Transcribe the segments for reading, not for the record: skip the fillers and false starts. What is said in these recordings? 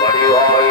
বাড়ি হয়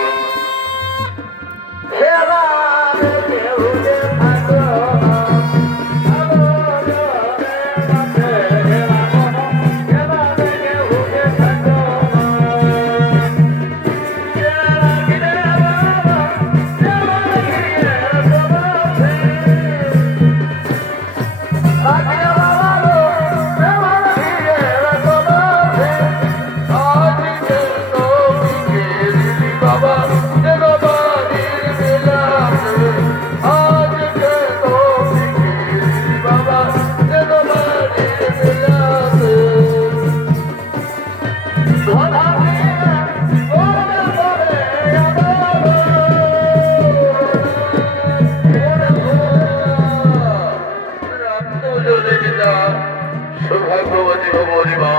সৌভাগ্যবতী ভবনিমা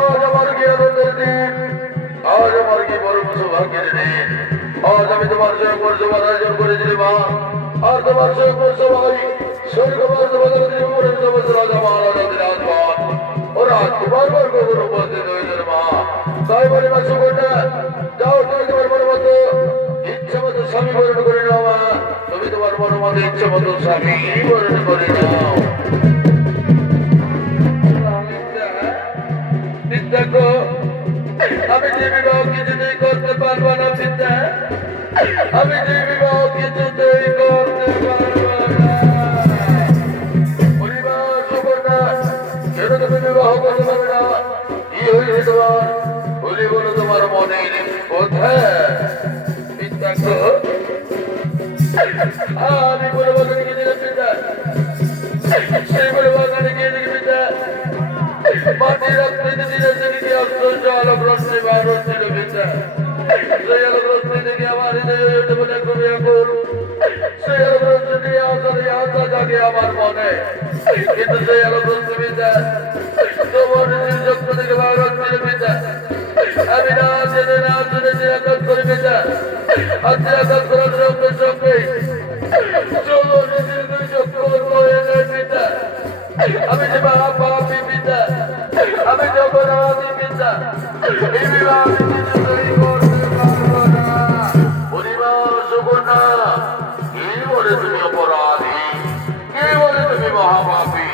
আজ আমার কি আনন্দের দিন, আজ আমার কি পরম সৌভাগ্যের দিন। আজ আমি তোমার স্বয়ংবর সভার আয়োজন করেছি মা। আর তোমার স্বয়ংবর সভায় রাজা মহারাজা বিরাজমান ওরা তোমার বর্গ উপস্থিত হয়েছেন মা। তাই বলি মা সুকন্যা, যাও তুমি তোমার মনে মতো ইচ্ছা মতো স্বামী বরণ করে নাও মা। তুমি তোমার মনে মতো ইচ্ছা মতো স্বামী বরণ করে নাও। দেখো আমি যে বিবাহ কিছুতেই করতে পারবো না পিতা, আমি যে বিবাহ কিছুতেই করতে পারবো না। পরিবার সুকন্যা, কেন তুমি বিবাহ করতে পারবে না? কি হয়েছে তোমার? বলি বলো তোমার মনের কোথায় পিতা? আমি বলে বাগানে গিয়েছিলাম পিতা, সেই বলে বাগানে গিয়ে দেখি পিতা মাটির রাত্রিতে দিনে দেখি আশ্চর্য আলোক রশ্মি বার হচ্ছিল পিতা। সেই আলোক রশ্মি দেখে আমার হৃদয়ে বলে খুবই আকুল। সেই আলোক রশ্মি নিয়ে আশা জাগে আমার মনে, কিন্তু সেই আলোক রশ্মি পিতা তোমার চক্র থেকে বার হচ্ছিল পিতা। আমি না জেনে না শুনে যে আকাশ করি পিতা, আর যে আকাশ করার সঙ্গে সঙ্গে চলো নিজের চক্র হয়ে যায় পিতা। আমি যে পাপি পিতা, আমি যখন আদি পিতা, এই বিবাহ আমি কিছুতেই করতে পারবো না। পরিবার সুকন্যা, কি বলে তুমি অপরাধী, কি বলে তুমি মহাপাপী?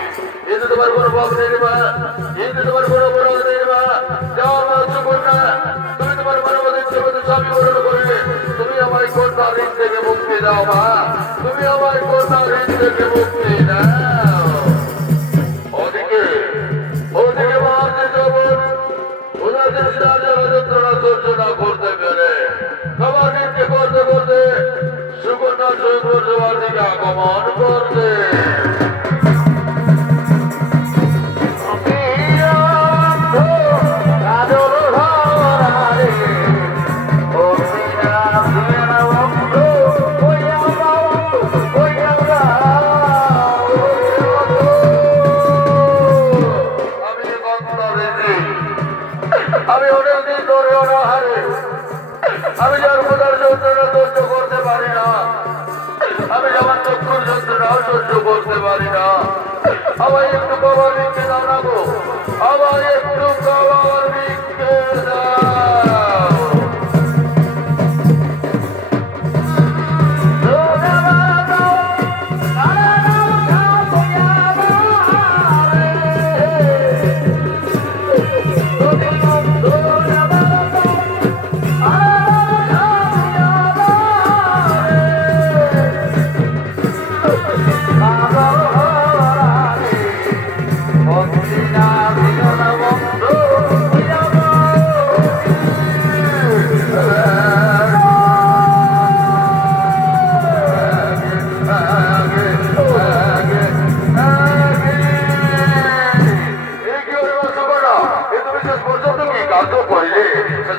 এতে তোমার কোনো পাপ নেই মা, এতে তোমার কোনো অপরাধ নেই মা। যাও আমার সুকন্যা, তুমি তোমার মনোমত ইচ্ছে মতো স্বামী গ্রহণ করে তুমি আমায় কন্যা ঋণ থেকে মুক্তি দাও মা। তুমি আমায় কন্যা ঋণ থেকে মুক্তি দাও। ওদিকে মহাদেব যখন ওনাদের রাজার যন্ত্রণা সহ্য না করতে পেরে সবার নিত্য করতে করতে সুকন্যা সৈকত সবার দিকে আগমন করতে আমি অনেকদিন ধরে অনাহারে, আমি যার কোথার যন্ত্রণা সহ্য করতে পারি না, আমি আমার চক্ষুর যন্ত্রণাও সহ্য করতে পারি না। আমায় একটু খাবার ভিক্ষে দাও না গো, আমায় একটু খাবার ভিক্ষে দাও।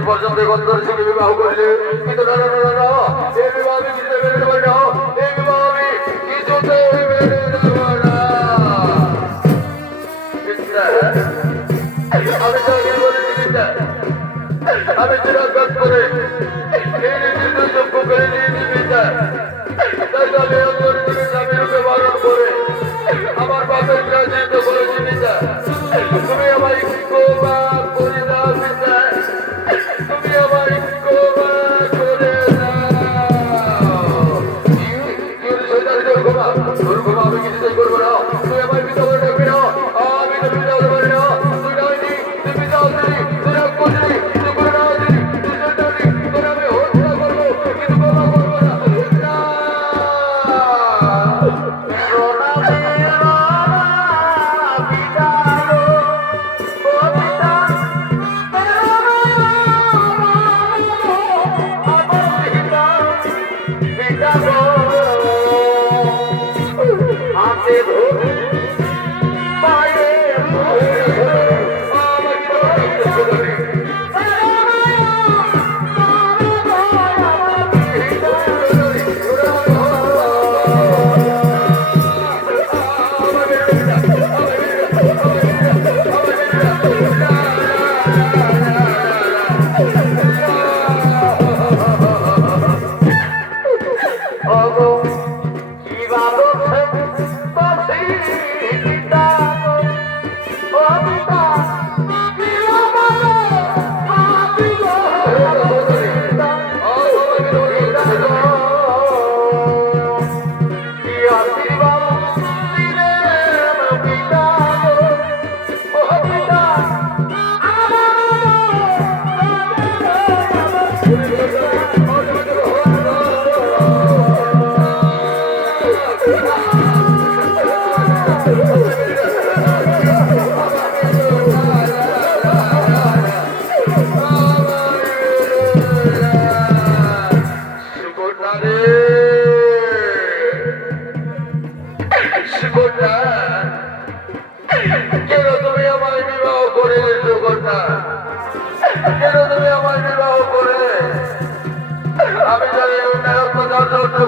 পর্যন্ত গন্ধর সঙ্গে বিবাহ করলে কিন্তু না না না না, এই বিবাহ আমি কিছুতে মেনে নেব না, এই বিবাহ আমি কিছুতে মেনে নেব না। আমি তাকে বলেছি পিতা, আমি চিরাঘাত করে এই নীতি যোগ্য করে নিয়েছি পিতা। তাই আমি অন্তরে স্বামী রূপে বারণ করে আমার বাপের প্রাচিত করেছি পিতা। তুমি আমায় ক্ষমা করে দাও।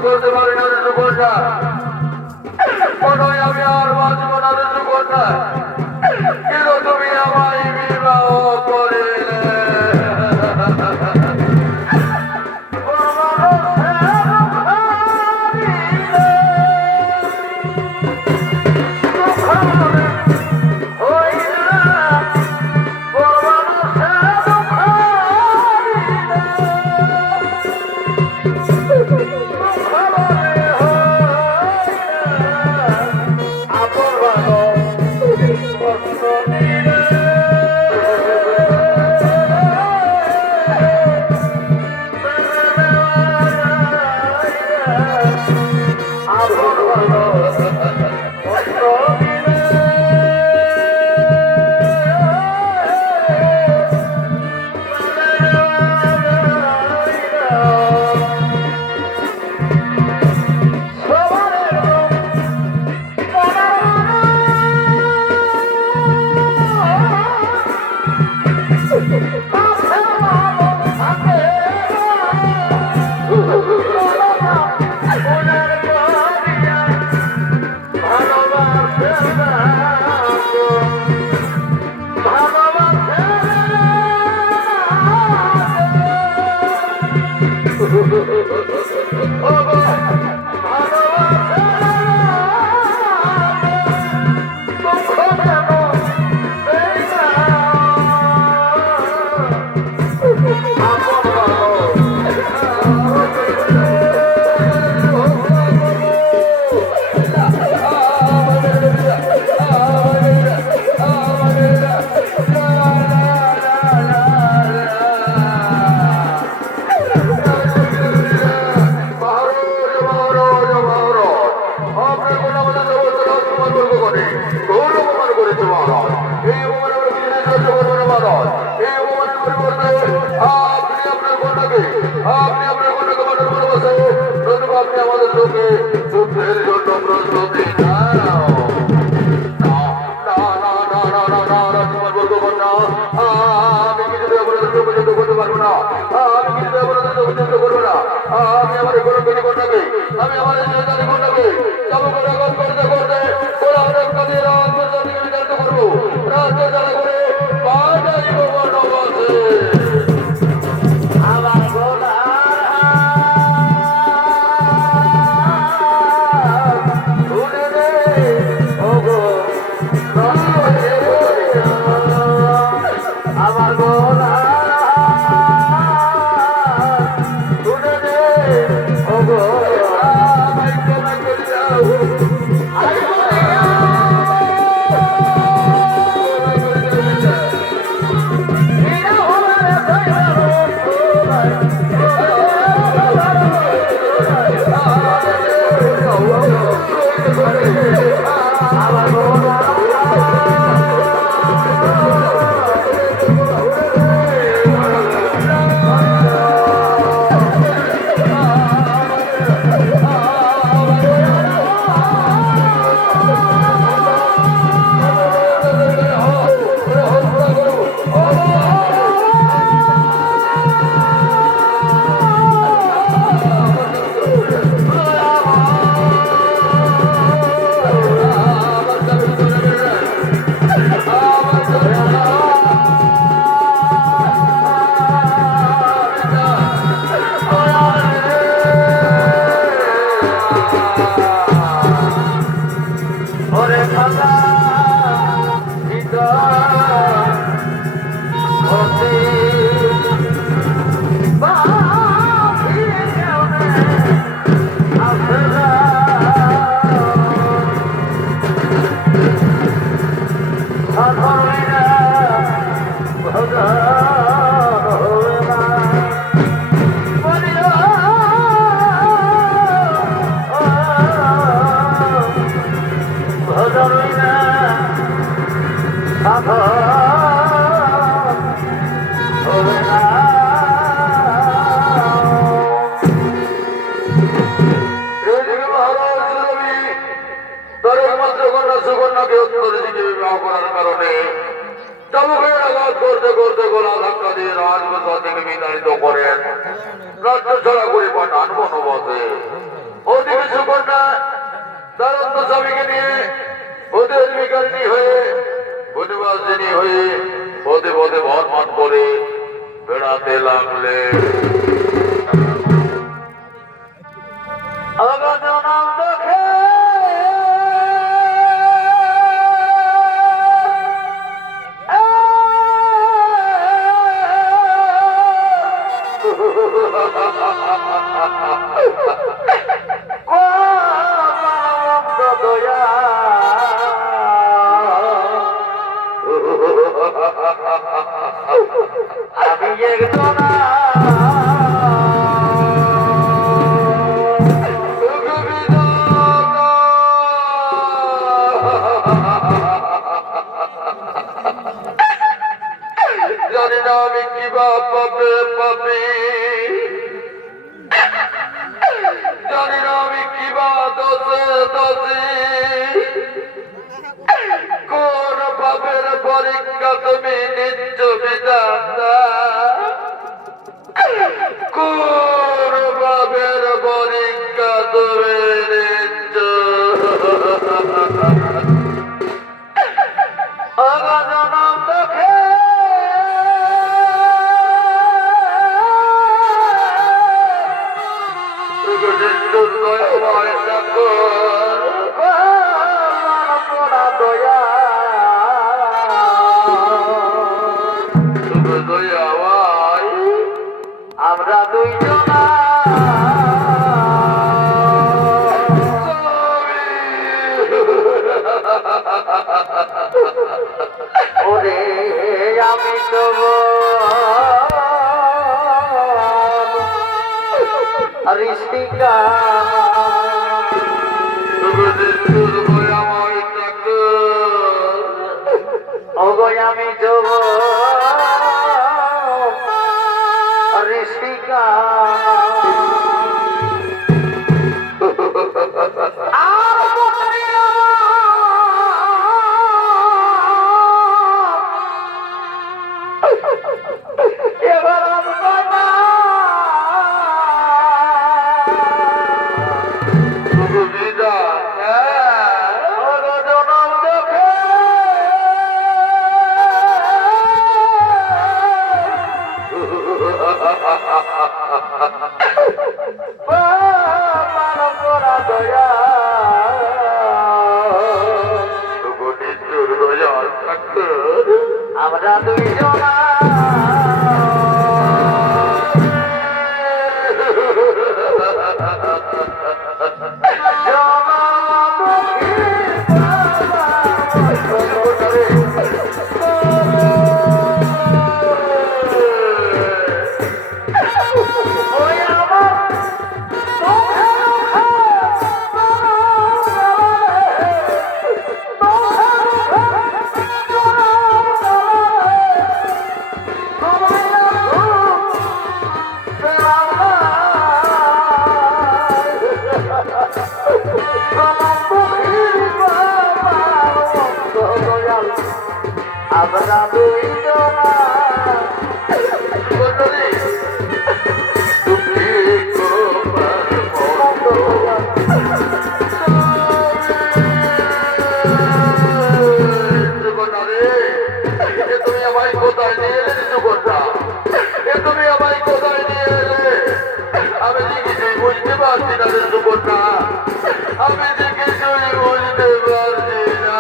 করতে পারি না সুকন্যা, মনে হয় আমি আর বাঁচবো না সুকন্যা, কিন্তু তুমি আমায় বিবাহ করিলে। সুকন্যাকে উত্তর দিকে বিবাহ করার কারণে চাবুকের আঘাত করতে করতে গলা ধাক্কা দিয়ে রাজপ্রাসাদ থেকে বিতাড়িত করেন, রাজ্য ছাড়া করে পাঠান বনবাসে। ওদিকে সুকন্যা তার অন্য স্বামীকে নিয়ে ওদের বিকারিণী হয়ে বনবাসিনী হয়ে পদে পদে ভরমান করে বেড়াতে লাগলে। আমি একজন জানি না আমি কি বা পাবে পাবি, জানি না আমি কি বা দোষে দোষী, কোন পাপের পরীক্ষা তুমি নিচ্ছ বিধাতা, কোন পাপের পরীক্ষা তুমি নিচ্ছ। জনম দেখে আমরা দুইজন ওরে আমি তো ঋষিকা ওগো আমি যাব ঋষিকা এবার আমি আমরা দুইজন আমরা দুইজন তুমি আমায় কোথায় নিয়ে এলে সুকন্যা, তুমি আমায় কোথায় নিয়ে এলে? আমি যে কিছুই বুঝতে পারছি না রে সুকন্যা, আমি যে কিছুই বুঝতে পারছি না।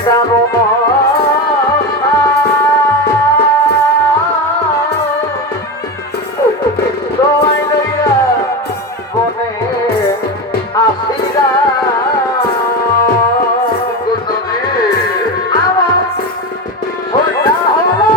দারুণ তোমায় লইয়া বনে আসিরা আমার সোজা হলো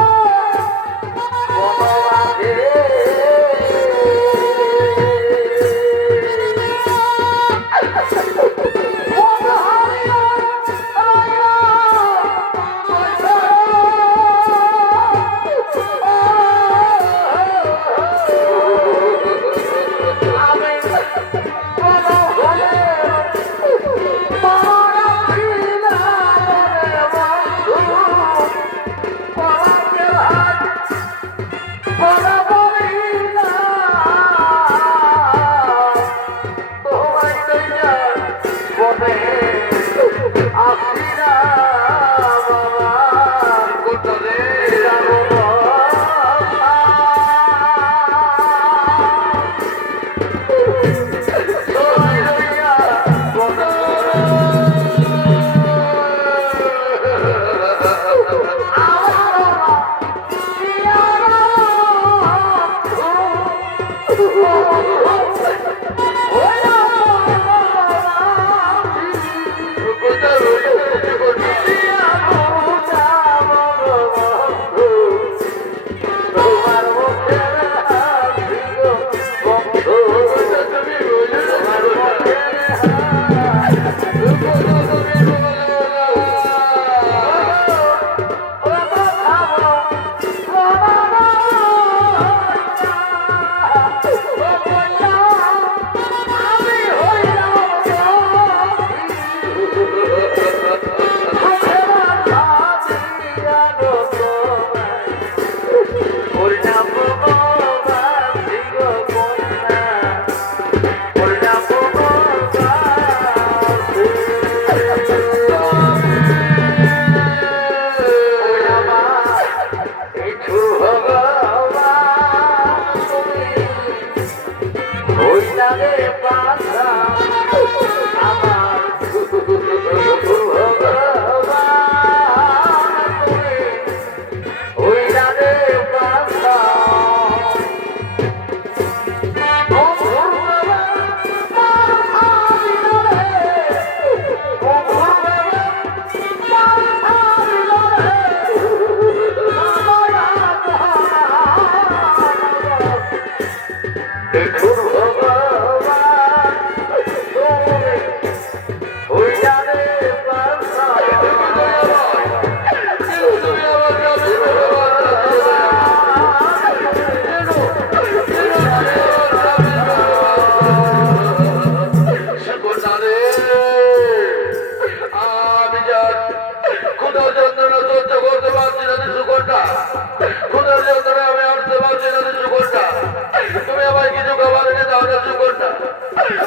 বনবাসে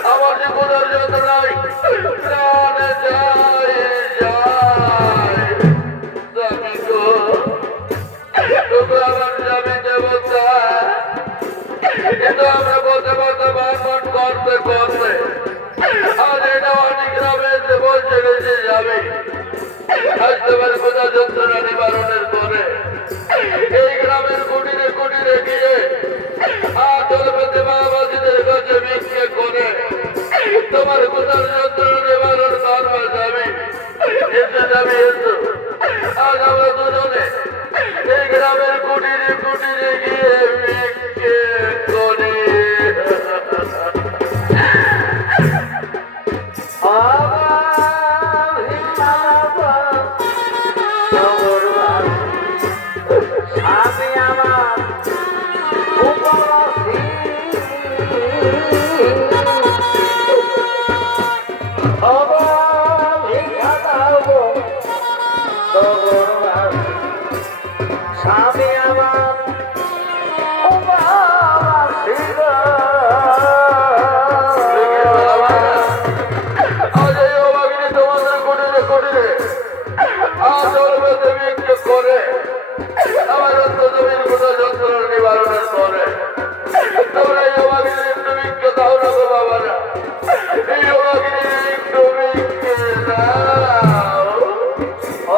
আমার যে কোথাও যন্ত্রণায় প্রাণে যায় যায় স্বামী গো তোমরা আমার স্বামী দেবতা কিন্তু আমরা বলতে বলতে বারবার করতে করতে আজ এটা অনেক গ্রামে এসে বলছে বেশি যাবে আসতে পারে কোথাও যন্ত্রণা নিবারণের পরে এই গ্রামের কুটিরে কুটিরে গিয়ে আচল পেতে মাবাসীদের কাছে ভিক্ষে করে তোমার কোথাও যন্ত্রণা নিবারণ করবে যাবে এসে যাবে এসো আজ আমরা দুজনে এই গ্রামের কুটিরে কুটিরে গিয়ে ভিক্ষে করে আমি আমার উপবাসী ভিক্ষা দাও স্বামী আমার উপবাসী আজ এই অবাগিনী তোমাদের কুটিরে কুটিরে আচল পেতে ভিক্ষে করে আমার অন্তজমির কোথাও যন্ত্রণা নিবারণের পরে তোমরা এই অবাগিনীর একটু ভিক্ষে দাও না গো বাবারা এই অবাগিনীর একটু ভিক্ষে দাও ও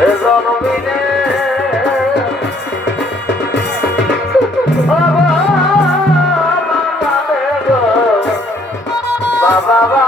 এ জনমিনে বাবা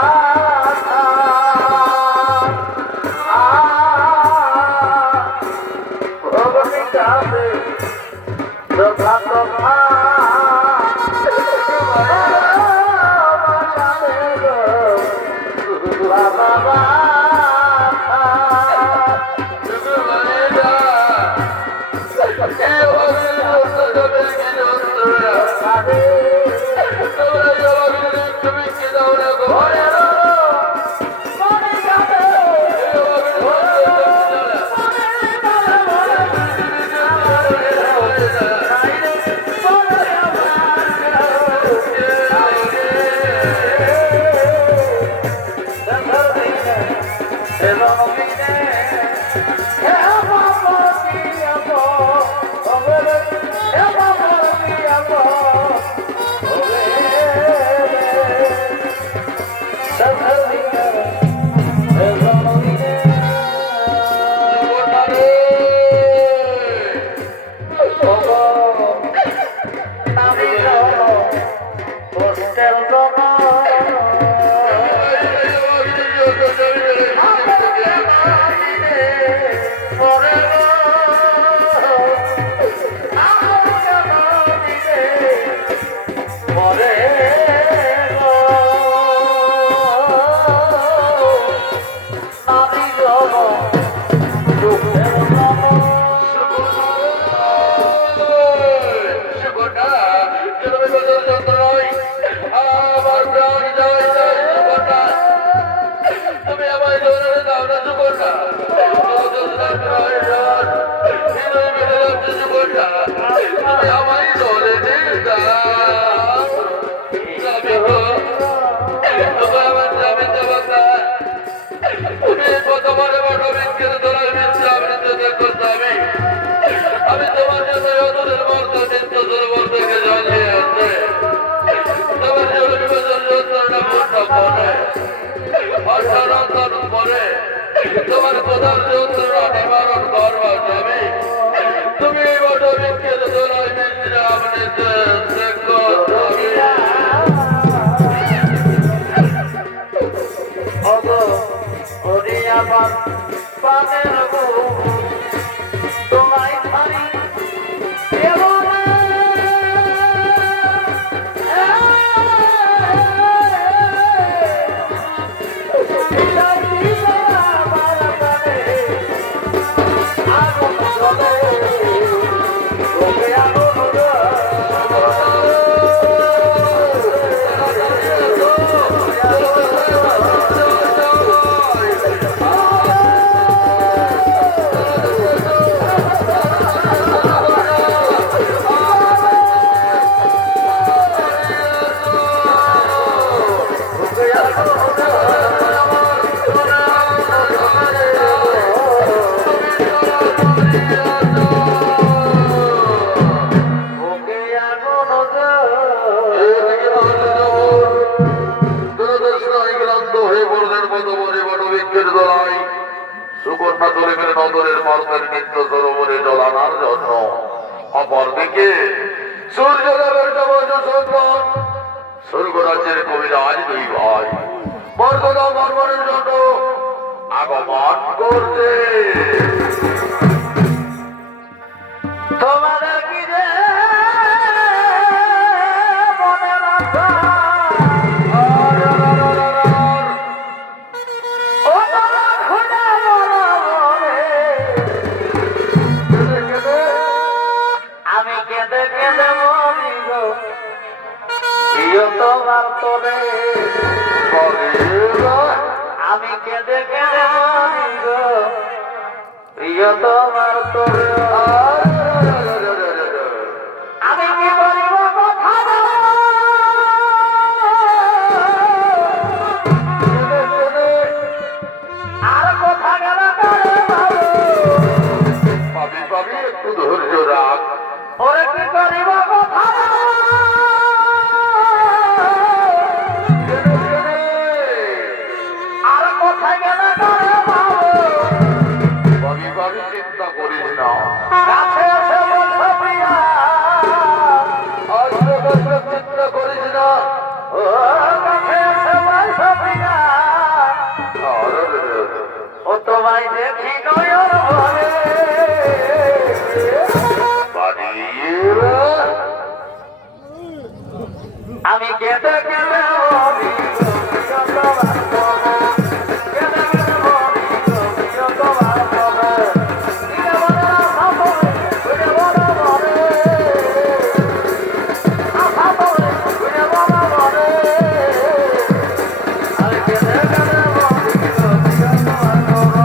আমি তোমার জন্য অদূরের মর্ত নিত্য সরোবর থেকে জল নিয়ে আসছে তোমার জল বিভাজন যন্ত্রণা মনটা পড়ে অর্থাৎ পরে তোমার প্রধান যন্ত্রণা নিবারণ করবার যাবে তুমি এই বড় বিখ্যাত দোলাই মিস্ত্রি আপনি দেখো সুকন্যা চলে গেলেন নগরের মর্তের নিত্য সরোবরে জল আনার জন্য অপরদিকে সূর্যদেবের স্বর্গরাজ্যের কবিরাজ দুই ভাই মর্যাদা বর্মনের জন্য আগমন করছে তোমাদের কি যে মনে রাখা আমি কেঁদে কেঁদে মরি গো তোমার তোরে আমি কেঁদে কেঁদে মরি গো প্রিয় তোমার তোরে আমি কি বলিব কথা আর কথা গেল পাবি পাবি একটু ধৈর্য রাখ ওরে কি করিব কথা আর কথা গেল পাবি ভাবি চিন্তা করিস না। কাছে এসে বলছো প্রিয়া, আস্তে আস্তে চিন্তা করিস না। ও কাছে এসে বলছো প্রিয়া, আরে রে রে। ও তোমায় দেখি নয়ন ভরে, বাড়িয়ে আমি কেঁদে কেঁদে মরি গো, প্রিয় তোমার তবে। কেঁদে কেঁদে মরি গো, প্রিয় তোমার তবে। দিনে বড় আশা পড়ে, দিনে বড় মরে। আশা পড়ে, দিনে বড় মরে। আমি কেঁদে কেঁদে মরি গো, প্রিয় তোমার তবে।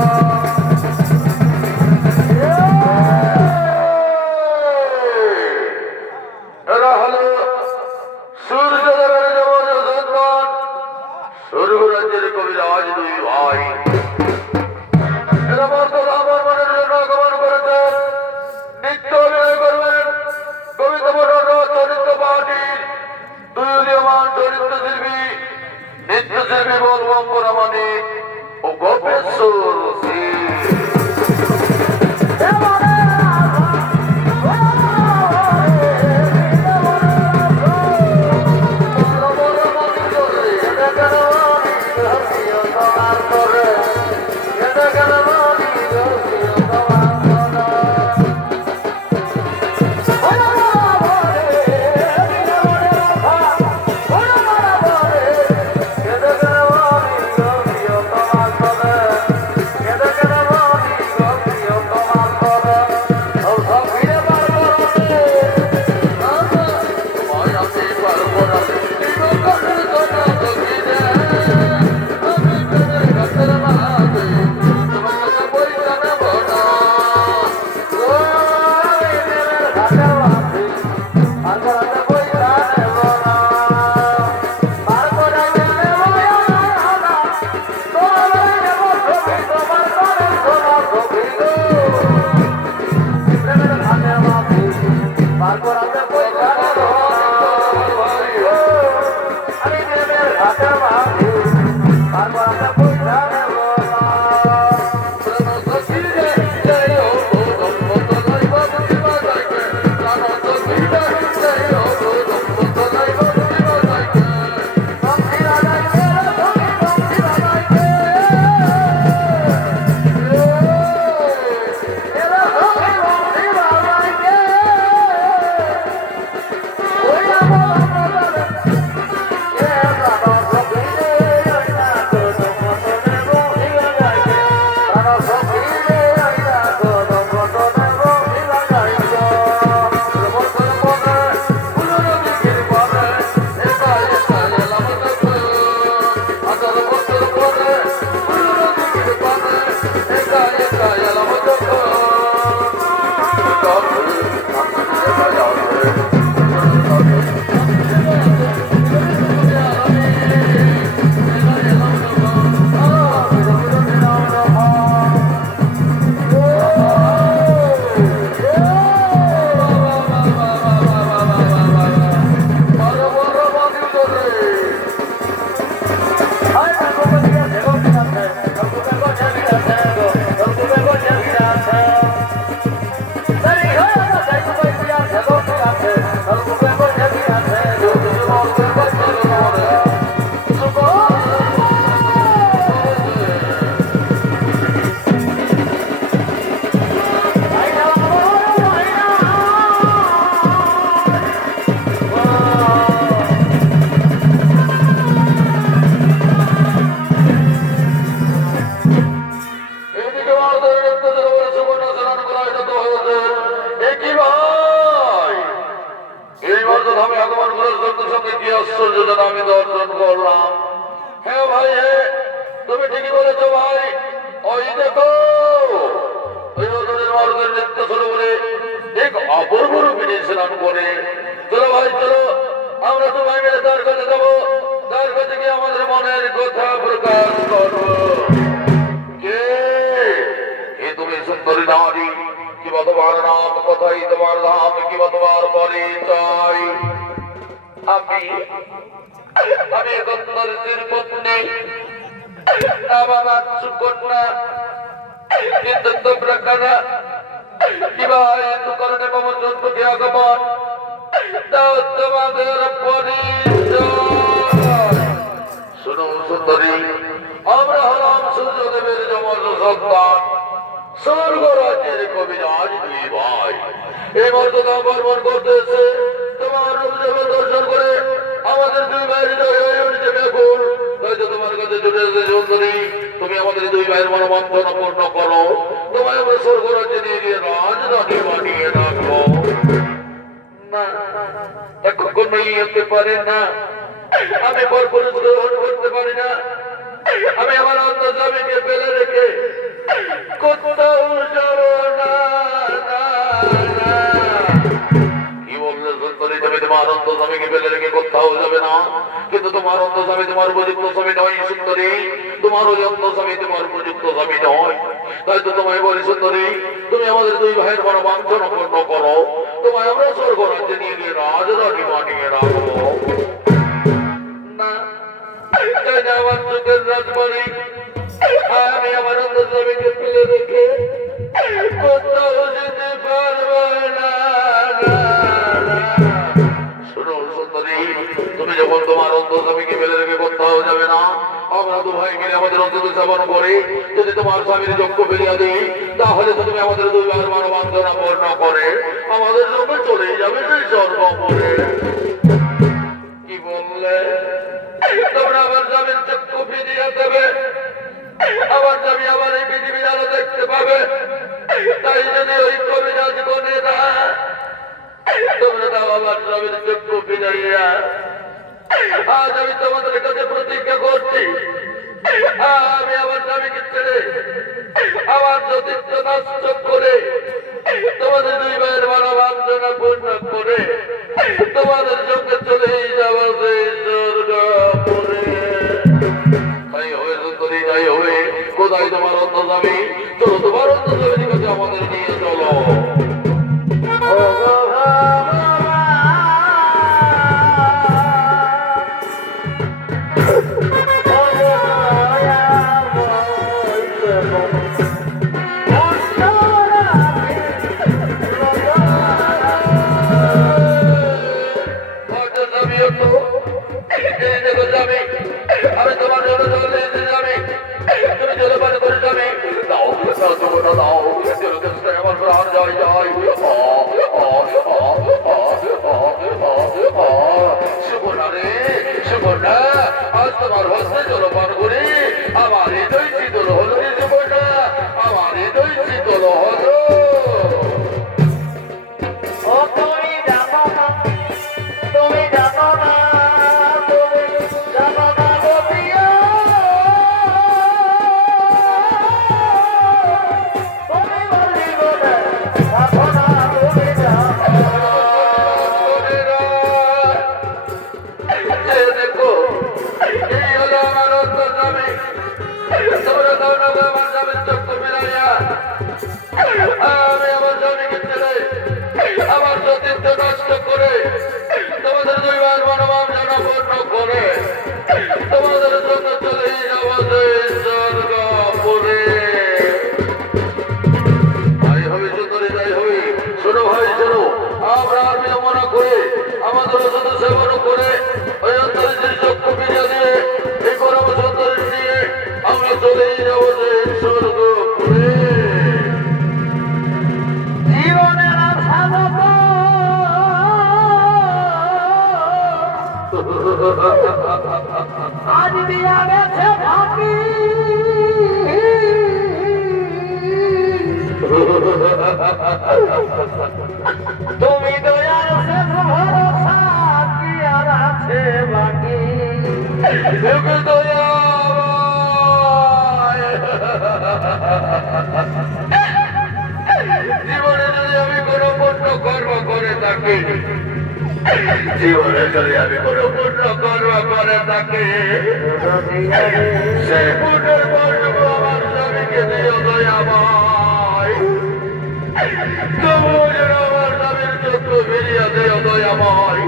এরা হলো সূর্যদেবের যেমন সন্তান, স্বর্গরাজ্যের কবিরাজ দুই ভাই। এরা বর্তমান আমার মনের জন্য আগমন করেছেন। নিত্য অভিনয় করবেন কবিতা মনোর চরিত্র পার্টির দুই উদীয়মান চরিত্র শিল্পী, নৃত্যশিল্পী বলবম পুরামানিক ও গোপেশ্বর সিং। আমি দর্শন করলাম। হ্যাঁ ভাই, হ্যাঁ তুমি ঠিকই বলেছো ভাই। ওই দেখো ওই নদীর মার্গের নৃত্য শুরু করে এক অপূর্ব রূপিণী স্নান করে। চলো ভাই চলো, আমরা সবাই মিলে তার কাছে যাবো, তার কাছে গিয়ে আমাদের মনের কথা প্রকাশ করবো। কে তুমি সুন্দরী নারী, কিবা তোমার নাম, কোথায় তোমার ধাম, কিবা তোমার পরিচয়? আমি গন্ধর্বের পত্নী, না বাবা সুকন্যা, কিন্তু তোমরা কারা কিভাবে এত কারণে মম জন্মকে আগমন দাও তোমাদের পরিচয়। শোনো সুন্দরী, আমরা হলাম সূর্যদেবের যমজ সন্তান, স্বর্গ রাজ্যের কবিরাজ দুই ভাই। এই মর্যাদা বর্মন করতে এসে তোমার রূপদেব দর্শন করে আমাদের দুই ভাইয়ের হৃদয় হয়ে উঠেছে ব্যাকুল। হয়তো তোমার কাছে ছুটে এসে সুন্দরী, তুমি আমাদের দুই ভাইয়ের মনোবাঞ্ছনা পূর্ণ করো, তোমায় আমরা স্বর্গ রাজ্যে নিয়ে গিয়ে রাজধানী বানিয়ে রাখবো। না, তা কখনোই হতে পারে না। আমি পরপুরুষ গ্রহণ করতে পারি না। আমি আমার অন্তর্স্বামীকে ফেলে রেখে কোথাও যাব না। কি বললে সুন্দরী, তুমি তোমার অন্তর্স্বামীকে ফেলে রেখে কোথাও যাবে না? কিন্তু তোমার অন্তর্স্বামী তোমার উপযুক্ত স্বামী নয় সুন্দরী, তোমার ওই অন্তর্স্বামী তোমার উপযুক্ত স্বামী নয়। তাই তো তোমায় বলি সুন্দরী, তুমি আমাদের দুই ভাইয়ের মনোবাঞ্ছনা পূর্ণ করো, তোমায় আমরা স্বর্গ রাজ্যে নিয়ে গিয়ে রাজধানী বানিয়ে রাখবো। না, তাই না আমার চোখের রাজবাড়ি আমি আমার অন্তর্স্বামীকে ফেলে রেখে কোথাও যেতে পারবো না। শোনো সুন্দরী, তুমি যখন তোমার অন্তর্স্বামীকে ফেলে রেখে কোথাও যাবে না, আমরা দু ভাই মিলে আমাদের অন্তত সেবন করে যদি তোমার স্বামীর যজ্ঞ ফেলিয়া দিই, তাহলে তো তুমি আমাদের দুই ভাইয়ের মানবাঞ্ছনা পূর্ণ করে আমাদের সঙ্গে চলেই যাবে সেই স্বর্গপুরে। কি বললে? তোমরা আমার স্বামীর চক্ষু ফিরিয়ে দেবে, আমার স্বামী আবার এই পৃথিবীর আলো দেখতে পাবে। তাই যদি ওই কবিরাজ গণেরা তোমরা দাও আমার স্বামীর চক্ষু ফিরাইয়া। আজ আমি তোমাদের কাছে প্রতিজ্ঞা করছি, আমি আমার স্বামীকে ছেড়ে আমার সতীত্ব নষ্ট করে তোমাদের দুই ভাইয়ের মনোবাঞ্ছনা পূর্ণ করে তোমাদের সঙ্গে চলেই যাবো সেই স্বর্গপুরে। তাই হবে সুন্দরী, তাই হবে। কোথায় তোমার অন্তর্স্বামী? চলো তোমার অন্তর্স্বামীর কাছে আমাদের নিয়ে চলো। আমি তোমার জন্য চলে এসে যাবে, তুমি জলে পানি করে যাবে। দাও দাও দাও, আমার প্রাণ যায় যায়। সুবর্ণা রে সুবর্ণা, আজ তোমার হস্তে জলপান করে আমার হৃদয় শীতল হলো রে সুবর্ণা, আমার হৃদয় শীতল হলো। আমি আমার স্বামীকে ছেড়ে আমার সতীত্ব নষ্ট করে তোমাদের দুই ভাইয়ের মনোবাঞ্ছনা পূর্ণ করে তোমাদের জন্য চলেই যাবো সেই স্বর্গপুরে। তাই হবে সুন্দরী, তাই হবে। শোনো ভাই শোনো, আমরা আর বিলম্বনা করে আমাদের শুধু সেবন করে ওই অন্তরীর চক্ষু ফিরিয়ে দিয়ে এই পরম সুন্দরী নিয়ে আমরা চলেই যাবো সেই স্বর্গপুরে। আজ দিয়া গেছে ফাঁকি, তুমি দয়ার শেষ ভরসা কি আর আছে বাকি। জীবনে যদি আমি কোনো পুণ্য কর্ম করে থাকি, জীবনে যদি আমি কোনো পুণ্য কর্ম করে থাকি, সেই পুণ্যের কর্ম আমার স্বামীকে দিও দয়াময়। তবুও যেন আমার স্বামীর চক্ষু ফিরিয়া দিও দয়াময়,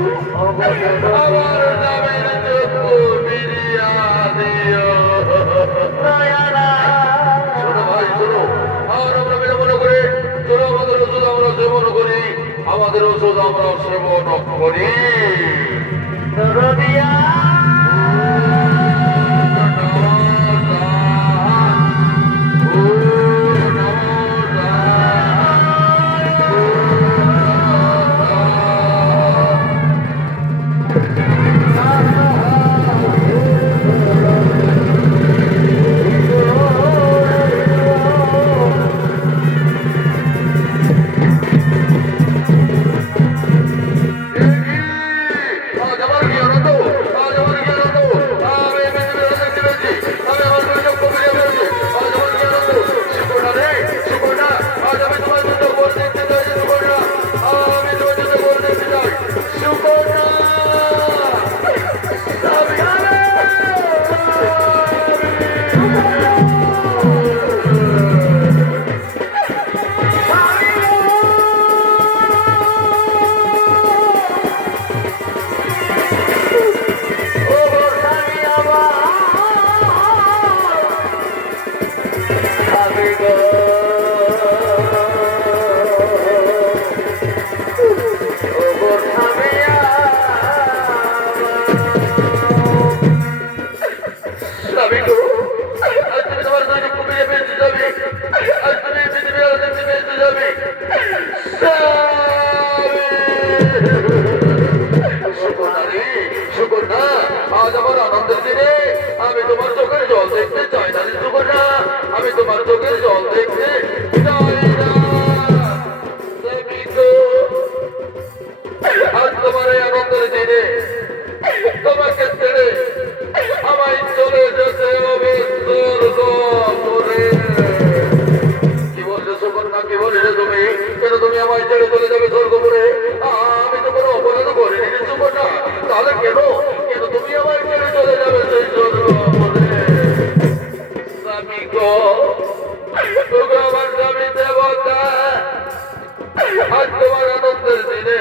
আমার স্বামীর চক্ষু ফিরিয়া দিও। শোনো ভাই শোনো, সেবন করি, আমাদের ওষুধ আমরা সেবন করি। দরদিয়া আজ আমার আনন্দের দিনে আমি তোমার চোখের জল দেখতে চাই না রে সুকন্যা, আমি তোমার চোখের জল দেখতে চাই না। দেবী গো, আজ তোমার এই আনন্দের দিনে তোমাকে ছেড়ে আমায় চলে যেতে হবে স্বর্গপুরে। কি বলছো সুকন্যা, কি বললে তুমি? কেন তুমি আমায় ছেড়ে চলে যাবে স্বর্গপুরে? আমি তো কোনো অপরাধ করিনি রে সুকন্যা, তাহলে কেন কেন তুমি আমায় ছেড়ে চলে যাবে সেই স্বর্গপুরে? স্বামী গো, ওগো আমার স্বামী দেবতা, আজ তোমার আনন্দের দিনে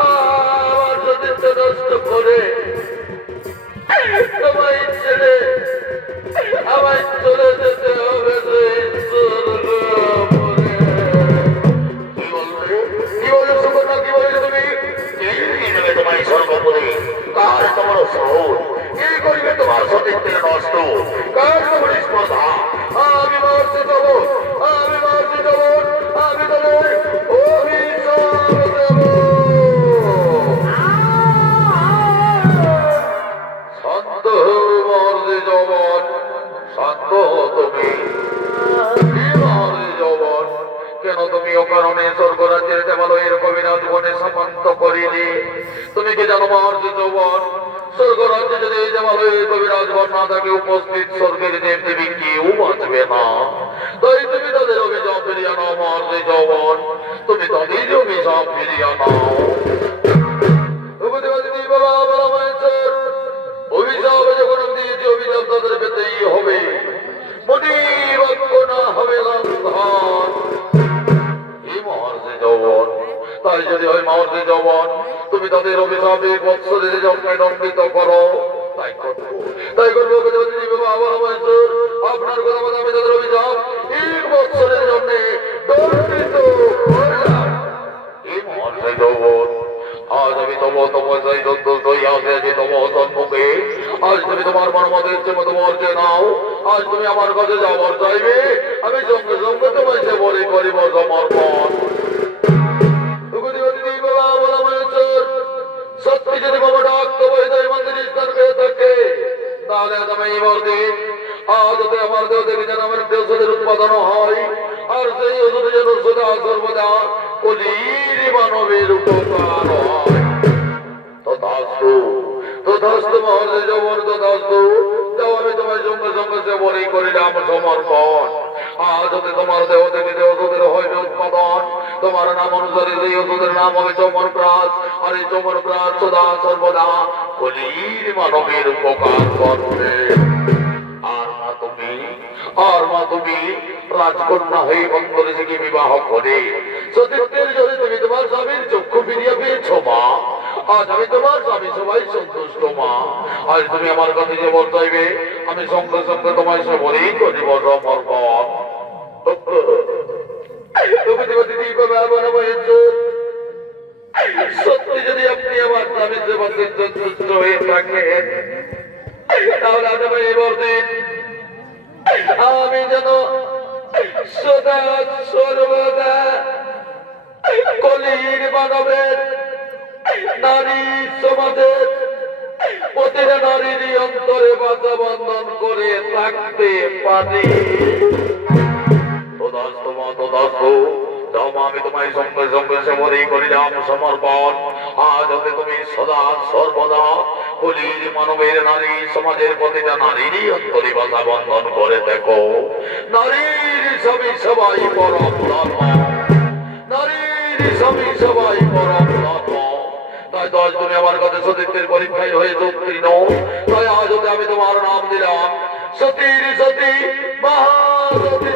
আমার সতীত্ব নষ্ট করে তোমায় ছেড়ে আমায় চলে যেতে হবে সেই স্বর্গপুরে। কি বলবে, কি বলবে সুকন্যা, কি বললে তুমি? কে নিয়ে যাবে তোমায় স্বর্গপুরে? কার তোমার শহর? কি করিবে তোমার সতীত্বের নষ্ট? কার তোমার স্পর্ধা? আমি মারতে যাবো, আমি মারতে যাবো, আমি তোমার অভিশাপ দেব। শান্ত হও মর্দে জবান, শান্ত হও তুমি। কি মর্দে জবান, কেন তুমি অকারণে স্বর্গরাজ্যের দেবালয়ের কবিরাজ বনে সামান্ত করিলে? তুমি কি জানো মর্দে জবান, স্বর্গরাজ্যে যদি এই দেবালয়ের কবিরাজ বন না থাকে, উপস্থিত স্বর্গের দেব দেবী কেউ বাঁচবে না। তাই তুমি তাদের অভিশাপ ফিরিয়ে নাও মর্দে জবান, তুমি তাদের অভিশাপ ফিরিয়ে নাও। অভিশাপ যখন দিয়েছি, অভিশাপ তাদের পেতেই হবে। মনিবাক্য না হবে লঙ্ঘন। এই মহর্ষি যৌবন, তাই যদি হয় মহর্ষি যৌবন, তুমি তাদের অভিশাপে বৎসরের জন্মে দণ্ডিত করো। তাই করবো, তাই করবো। বাবা মহেশ্বর, আপনার কথা মতো আমি তাদের অভিশাপ 1 বৎসরের জন্য দণ্ডিত করলাম। এই মহর্ষি যৌবন, আজ আমি তপস্যায় সন্তুষ্ট হইয়াছি আছি তব সম্মুখে। আজ তুমি তোমার মনোমত ইচ্ছে মতো মর্যে নাও। আজ তুমি আমার কাছে যাবার চাইবে, আমি সঙ্গে সঙ্গে তোমায় সে বলে করিব সমর্পণ। সত্যি যদি বাবা ডাক তবে হৃদয় মন্দির স্থান পেয়ে থাকে, তাহলে আজ আমি এই দিন আজ হতে আমার দেহ থেকে যেন আমার দেশের উৎপাদন হয়, আর সেই ওষুধ যেন সদা সর্বদা কলির মানবের উপকার হয়। তথাস্তু, তথাস্তু মহর্ষি যৌবন, তথাস্তু। যাও, আমি তোমার সঙ্গে সঙ্গে সে বলেই করিলাম সমর্পণ। আজ হতে তোমার দেহ থেকে যে ওষুধের হইবে উৎপাদন, তোমার নাম অনুসারে সেই ওষুধের নাম হবে চমন প্রাস, আর এই চমন প্রাস সদা সর্বদা কলির মানবের উপকার করবে। আর মা তুমি রাজকন্যা হয়ে বঙ্গদেশীকে বিবাহ করে সতীত্বের জন্য তুমি তোমার স্বামীর চক্ষু ফিরিয়ে পেয়েছ মা। আজ আমি তোমার স্বামী সবাই সন্তুষ্ট মা। আজ তুমি আমার কাছে যে বল চাইবে, আমি সঙ্গে সঙ্গে তোমায় সে বলেই করিব সমর্পণ। কিভাবে আমার হয়েছে সত্যি যদি আপনি আমার স্বামী সেবাতে সন্তুষ্ট হয়ে থাকেন তাহলে আজ এই বর্দিন আমি যেন সদা সর্বদা কলির মানবের নারী সমাজের প্রতিটা নারীরই অন্তরে বাধা বন্ধন করে থাকতে পারি। আমি তোমায় সঙ্গে সঙ্গে সেবনেই করিলাম সমর্পণ। আজ হতে তুমি সদা সর্বদা কলির মানবের নারী সমাজের প্রতিটা নারীরই অন্তরে বাধা বন্ধন করে দেখো। নারীর স্বামী সবাই পরম ধর্ম, নারীর স্বামী সবাই পরম ধর্ম। তাই তো আজ তুমি আমার কাছে সতীত্বের পরীক্ষায় হয়েছে উত্তীর্ণ। তাই আজ হতে আমি তোমার নাম দিলাম সতীর সতী মহাসতী